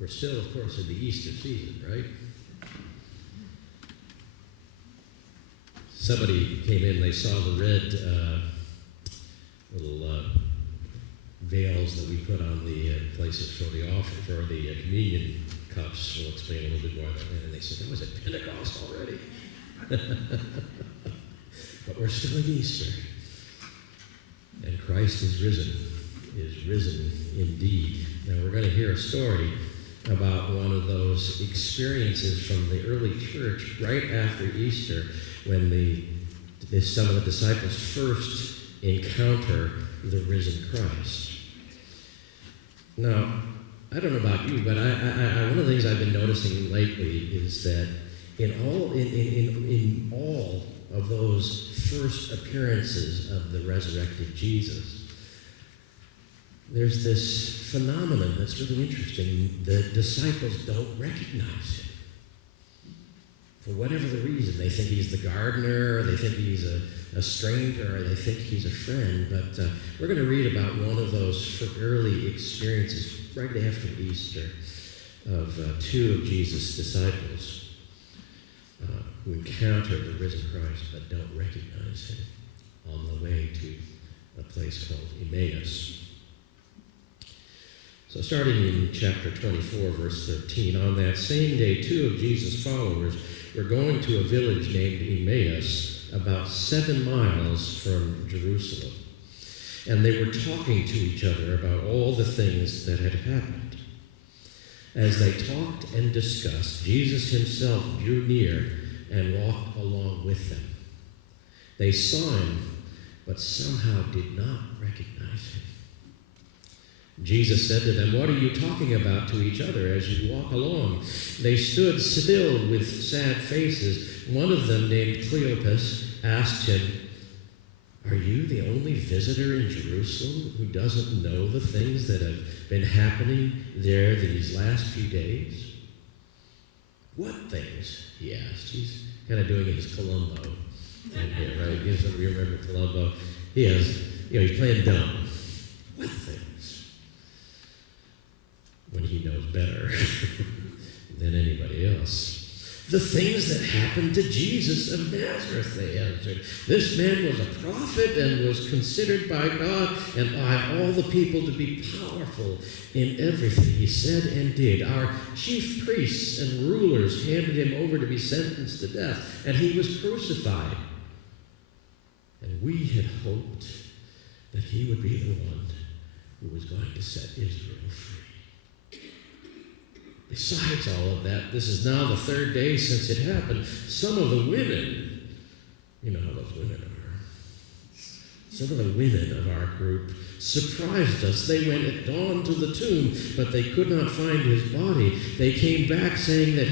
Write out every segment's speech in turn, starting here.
We're still, of course, in the Easter season, right? Somebody came in, they saw the red little veils that we put on the places for the offering, for the communion cups. We'll explain a little bit more about that. And they said, that was at Pentecost already. But we're still in Easter. And Christ is risen indeed. Now we're going to hear a story about one of those experiences from the early church right after Easter when some of the disciples first encounter the risen Christ. Now, I don't know about you, but one of the things I've been noticing lately is that in all of those first appearances of the resurrected Jesus, there's this phenomenon that's really interesting. The disciples don't recognize him. For whatever the reason, they think he's the gardener, or they think he's a stranger, or they think he's a friend. But we're going to read about one of those early experiences right after Easter of two of Jesus' disciples who encounter the risen Christ but don't recognize him on the way to a place called Emmaus. So starting in chapter 24, verse 13, on that same day, two of Jesus' followers were going to a village named Emmaus, about 7 miles from Jerusalem. And they were talking to each other about all the things that had happened. As they talked and discussed, Jesus himself drew near and walked along with them. They saw him, but somehow did not recognize him. Jesus said to them, "What are you talking about to each other as you walk along?" They stood still with sad faces. One of them, named Cleopas, asked him, "Are you the only visitor in Jerusalem who doesn't know the things that have been happening there these last few days?" "What things?" he asked. He's kind of doing his Columbo in here, right? You remember Columbo? He's playing dumb. What things? When he knows better than anybody else. "The things that happened to Jesus of Nazareth," they answered. "This man was a prophet and was considered by God and by all the people to be powerful in everything he said and did. Our chief priests and rulers handed him over to be sentenced to death, and he was crucified. And we had hoped that he would be the one who was going to set Israel free. Besides all of that, this is now the 3rd day since it happened. Some of the women, you know how those women are, some of the women of our group surprised us. They went at dawn to the tomb, but they could not find his body. They came back saying that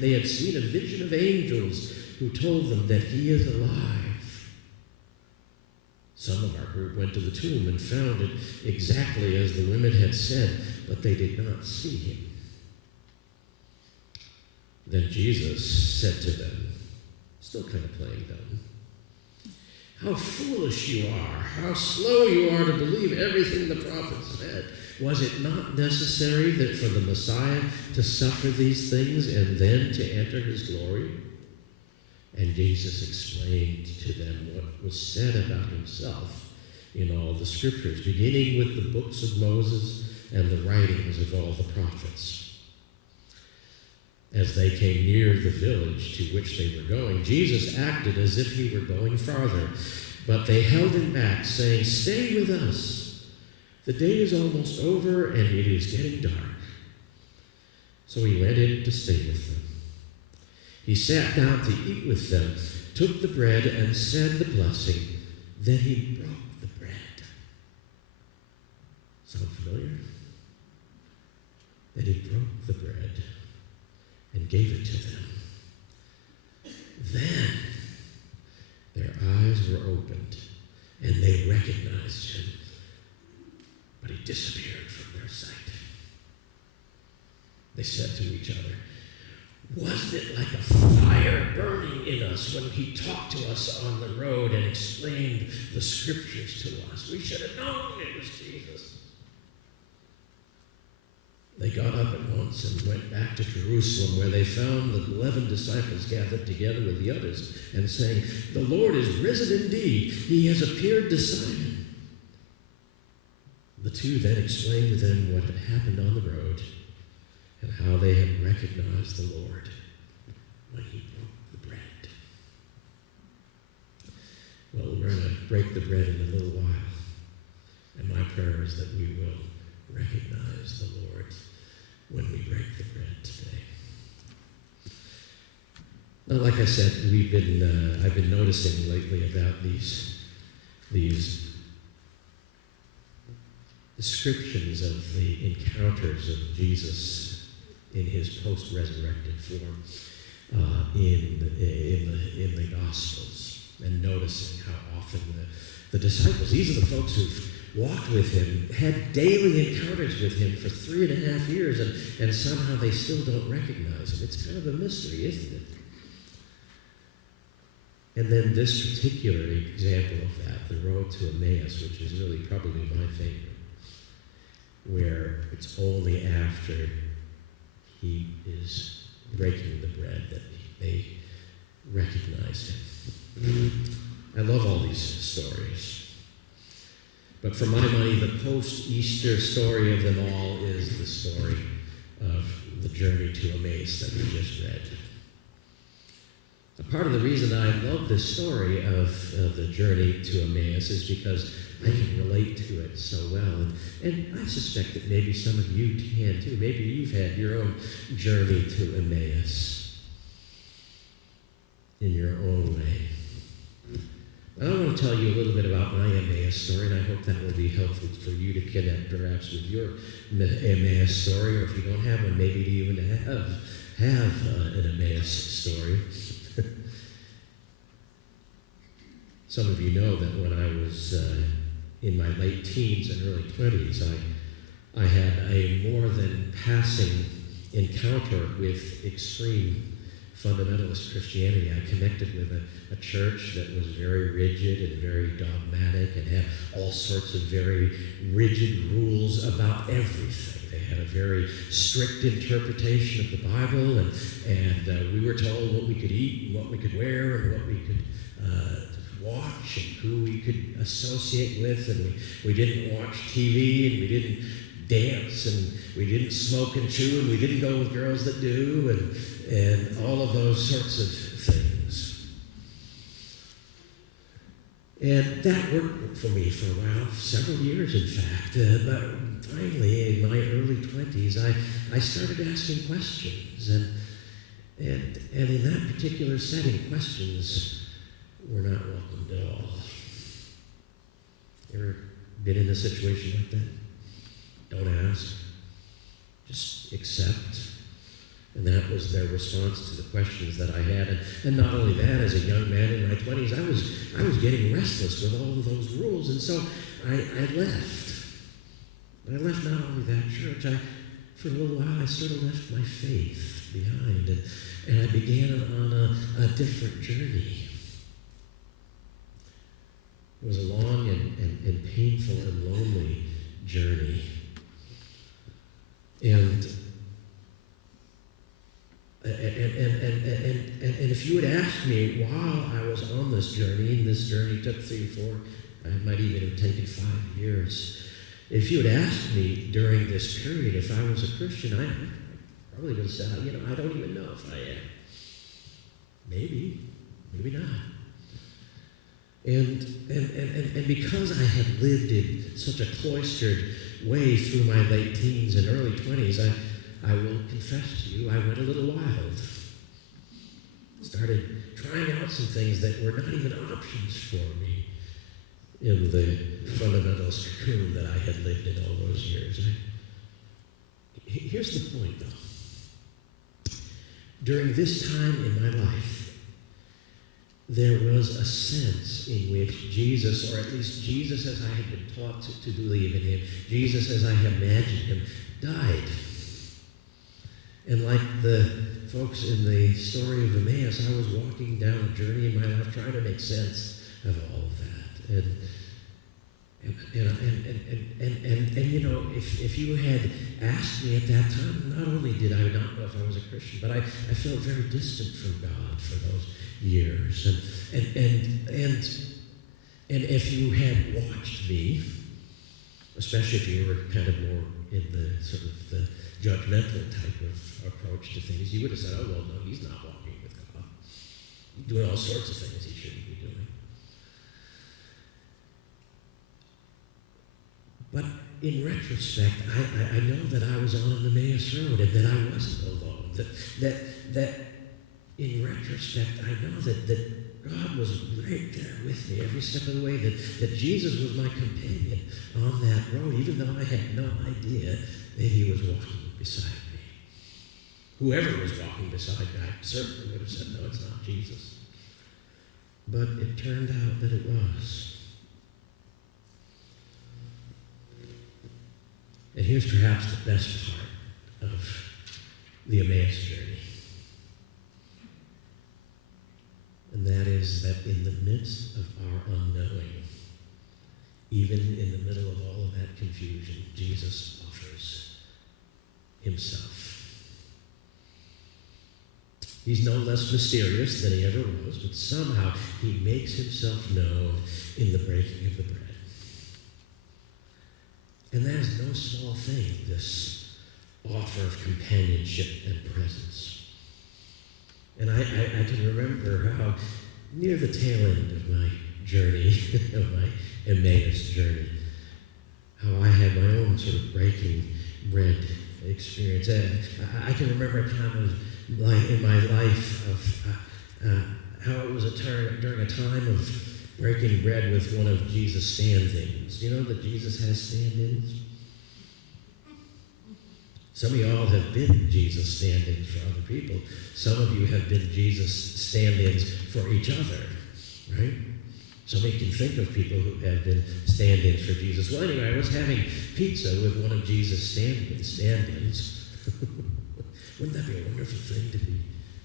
they had seen a vision of angels who told them that he is alive." Some of our group went to the tomb and found it exactly as the women had said, but they did not see him. Then Jesus said to them, still kind of playing dumb, "How foolish you are, how slow you are to believe everything the prophets said. Was it not necessary that for the Messiah to suffer these things and then to enter his glory?" And Jesus explained to them what was said about himself in all the scriptures, beginning with the books of Moses and the writings of all the prophets. As they came near the village to which they were going, Jesus acted as if he were going farther, but they held him back, saying, "Stay with us. The day is almost over, and it is getting dark." So he went in to stay with them. He sat down to eat with them, took the bread, and said the blessing. Then he broke the bread. Sound familiar? Then he broke the bread and gave it to them. Then their eyes were opened, and they recognized him, but he disappeared from their sight. They said to each other, "Wasn't it like a fire burning in us when he talked to us on the road and explained the scriptures to us? We should have known it was Jesus." They got up at once and went back to Jerusalem, where they found the 11 disciples gathered together with the others and saying, "The Lord is risen indeed. He has appeared to Simon." The two then explained to them what had happened on the road and how they had recognized the Lord when he broke the bread. Well, we're going to break the bread in a little while. And my prayer is that we will recognize the Lord when we break the bread today. Now, like I said, I've been noticing lately about these descriptions of the encounters of Jesus in his post-resurrected form in the Gospels, and noticing how often the disciples, these are the folks who've walked with him, had daily encounters with him for 3.5 years, and somehow they still don't recognize him. It's kind of a mystery, isn't it? And then this particular example of that, the road to Emmaus, which is really probably my favorite, where it's only after he is breaking the bread that they recognize him. I love all these stories. But for my money, the post-Easter story of them all is the story of the journey to Emmaus that we just read. A part of the reason I love this story of the journey to Emmaus is because I can relate to it so well. And I suspect that maybe some of you can too. Maybe you've had your own journey to Emmaus in your own way. I want to tell you a little bit about my Emmaus story, and I hope that will be helpful for you to connect perhaps with your Emmaus story, or if you don't have one, maybe to even have an Emmaus story. Some of you know that when I was in my late teens and early 20s, I had a more than passing encounter with extreme fundamentalist Christianity. I connected with a church that was very rigid and very dogmatic and had all sorts of very rigid rules about everything. They had a very strict interpretation of the Bible, and we were told what we could eat and what we could wear and what we could watch and who we could associate with, and we didn't watch TV, and we didn't dance, and we didn't smoke and chew, and we didn't go with girls that do, and all of those sorts of things. And that worked for me for a while, several years in fact. But finally, in my early 20s, I started asking questions, and in that particular setting, questions were not welcomed at all. Ever been in a situation like that? Don't ask, just accept. And that was their response to the questions that I had. And not only that, as a young man in my 20s, I was getting restless with all of those rules. And so I left. I left not only that church, for a little while I sort of left my faith behind. And I began on a different journey. It was a long and painful and lonely journey. And if you had asked me while I was on this journey, and this journey took 3 or 4, I might even have taken 5 years. If you had asked me during this period if I was a Christian, I probably would have said, I don't even know if I am. Maybe not. And because I had lived in such a cloistered way through my late teens and early 20s, I will confess to you, I went a little wild. Started trying out some things that were not even options for me in the fundamentalist cocoon that I had lived in all those years. Here's the point, though. During this time in my life, there was a sense in which Jesus, or at least Jesus as I had been taught to believe in him, Jesus as I imagined him, died. And like the folks in the story of Emmaus, I was walking down a journey in my life trying to make sense of all of that. you know, if you had asked me at that time, not only did I not know if I was a Christian, but I felt very distant from God for those years. And if you had watched me, especially if you were kind of more in the sort of the judgmental type of approach to things, you would have said, oh, well, no, he's not walking with God. He's doing all sorts of things he shouldn't be doing. But in retrospect, I know that I was on the Emmaus Road and that I wasn't alone. That in retrospect, I know that God was right there with me every step of the way, that Jesus was my companion on that road, even though I had no idea that he was walking beside me. Whoever was walking beside me, I certainly would have said, no, it's not Jesus. But it turned out that it was. And here's perhaps the best part of the Emmaus journey. And that is that in the midst of our unknowing, even in the middle of all of that confusion, Jesus offers himself. He's no less mysterious than he ever was, but somehow he makes himself known in the breaking of the bread. And that is no small thing, this offer of companionship and presence. And I can remember how near the tail end of my journey, of my Emmaus journey, how I had my own sort of breaking bread experience. And I can remember a time in my life of how it was during a time of breaking bread with one of Jesus' stand-ins. You know that Jesus has stand-ins? Some of y'all have been Jesus stand-ins for other people. Some of you have been Jesus stand-ins for each other, right? Somebody can think of people who have been stand-ins for Jesus. Well, anyway, I was having pizza with one of Jesus' stand-ins. Wouldn't that be a wonderful thing to be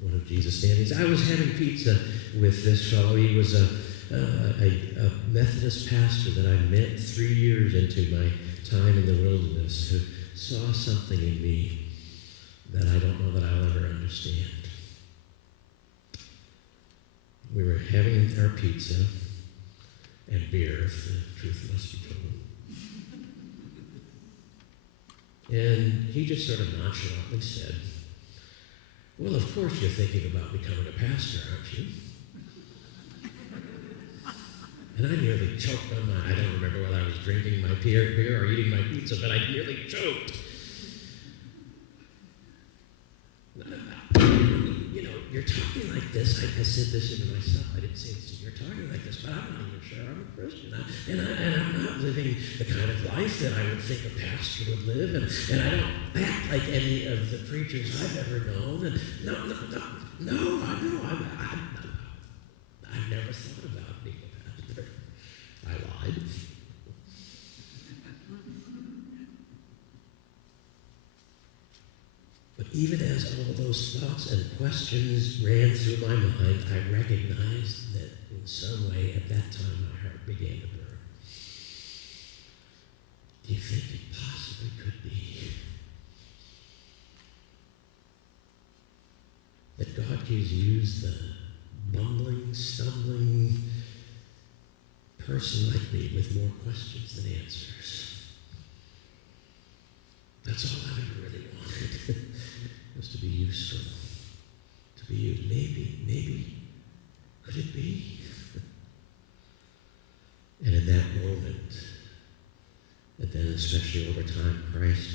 one of Jesus' stand-ins? I was having pizza with this fellow. He was a Methodist pastor that I met 3 years into my time in the wilderness, who saw something in me that I don't know that I'll ever understand. We were having our pizza and beer, if the truth must be told. And he just sort of nonchalantly said, well, of course you're thinking about becoming a pastor, aren't you? And I nearly choked on I don't remember whether I was drinking my beer or eating my pizza, but I nearly choked. You know, you're talking like this. I said this into myself. I didn't say this to you. You're talking like this, but I'm not even sure I'm a Christian. And I'm not living the kind of life that I would think a pastor would live. And I don't act like any of the preachers I've ever known. And I've never thought about being a pastor. I lied. But even as all those thoughts and questions ran through my mind, I recognized that in some way at that time my heart began to burn. Do you think it possibly could be that God can use the bumbling, stumbling person like me with more questions than answers? That's all I've ever really wanted, was to be useful, to be used. Maybe, could it be? And in that moment, and then especially over time, Christ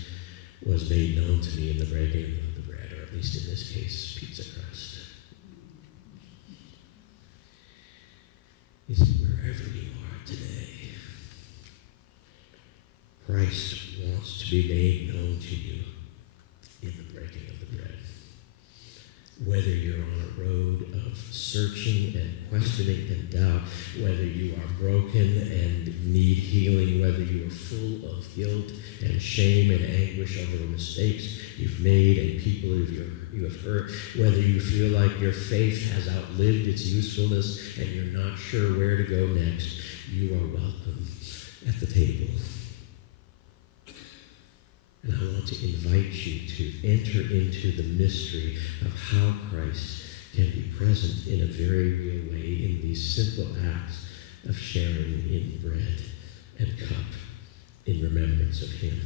was made known to me in the breaking of the bread, or at least in this case, pizza crust. He said, wherever you are today, Christ wants to be made known to you in the breaking of the bread. Whether you're on a road of searching and questioning and doubt, whether you are broken and need healing, whether you are full of guilt and shame and anguish over the mistakes you've made and people you have hurt, whether you feel like your faith has outlived its usefulness and you're not sure where to go next, you are welcome at the table. And I want to invite you to enter into the mystery of how Christ can be present in a very real way in these simple acts of sharing in bread and cup in remembrance of him.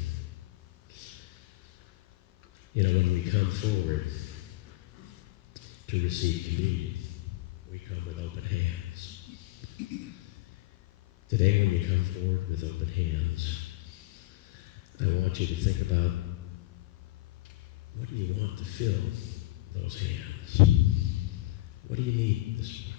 You know, when we come forward to receive communion, we come with open hands. Today, when you come forward with open hands, I want you to think about, what do you want to fill those hands? What do you need this morning?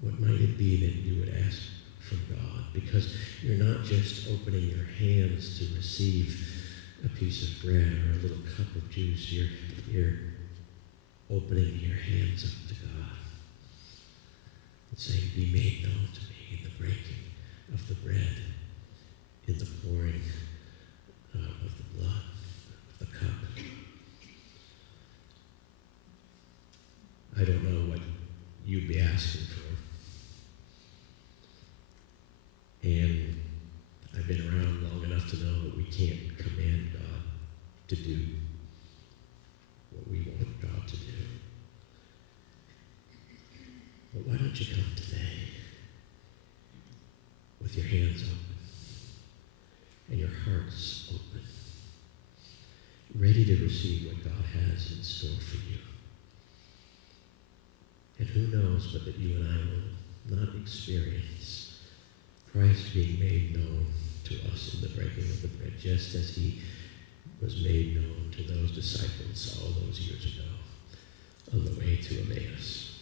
What might it be that you would ask from God? Because you're not just opening your hands to receive a piece of bread or a little cup of juice. You're opening your hands up to God and saying, be made known to me in the breaking of the bread, in the pouring of the blood, of the cup. I don't know what you'd be asking for. And I've been around long enough to know that we can't command God to do what we want God to do. But why don't you come today with your hands open and your hearts open, ready to receive what God has in store for you? And who knows but that you and I will not experience Christ being made known to us in the breaking of the bread, just as he was made known to those disciples all those years ago on the way to Emmaus.